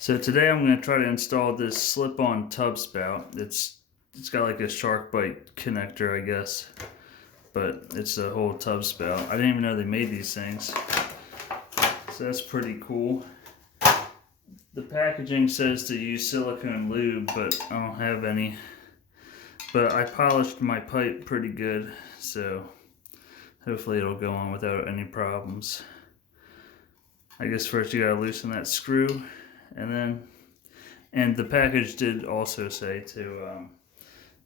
So today I'm going to try to install this slip-on tub spout. It's got like a shark bite connector, I guess, but it's a whole tub spout. I didn't even know they made these things, so that's pretty cool. The packaging says to use silicone lube, but I don't have any. But I polished my pipe pretty good, so hopefully it'll go on without any problems. I guess first you gotta loosen that screw. And the package did also say to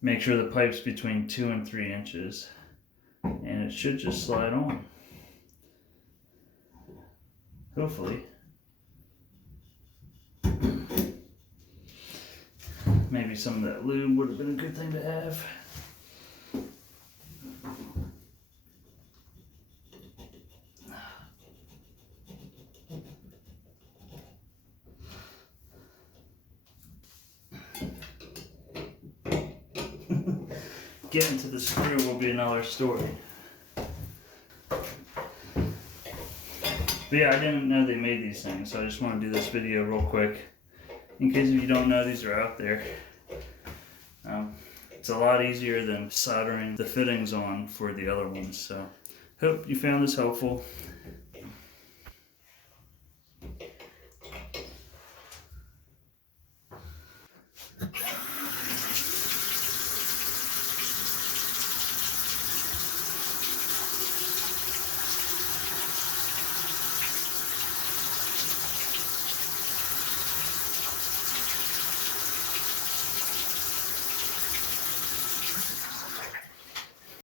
make sure the pipe's between 2 and 3 inches, and it should just slide on. Hopefully. Maybe some of that lube would have been a good thing to have. Getting to the screw will be another story. But yeah, I didn't know they made these things, so I just want to do this video real quick. In case if you don't know, these are out there. It's a lot easier than soldering the fittings on for the other ones, so hope you found this helpful.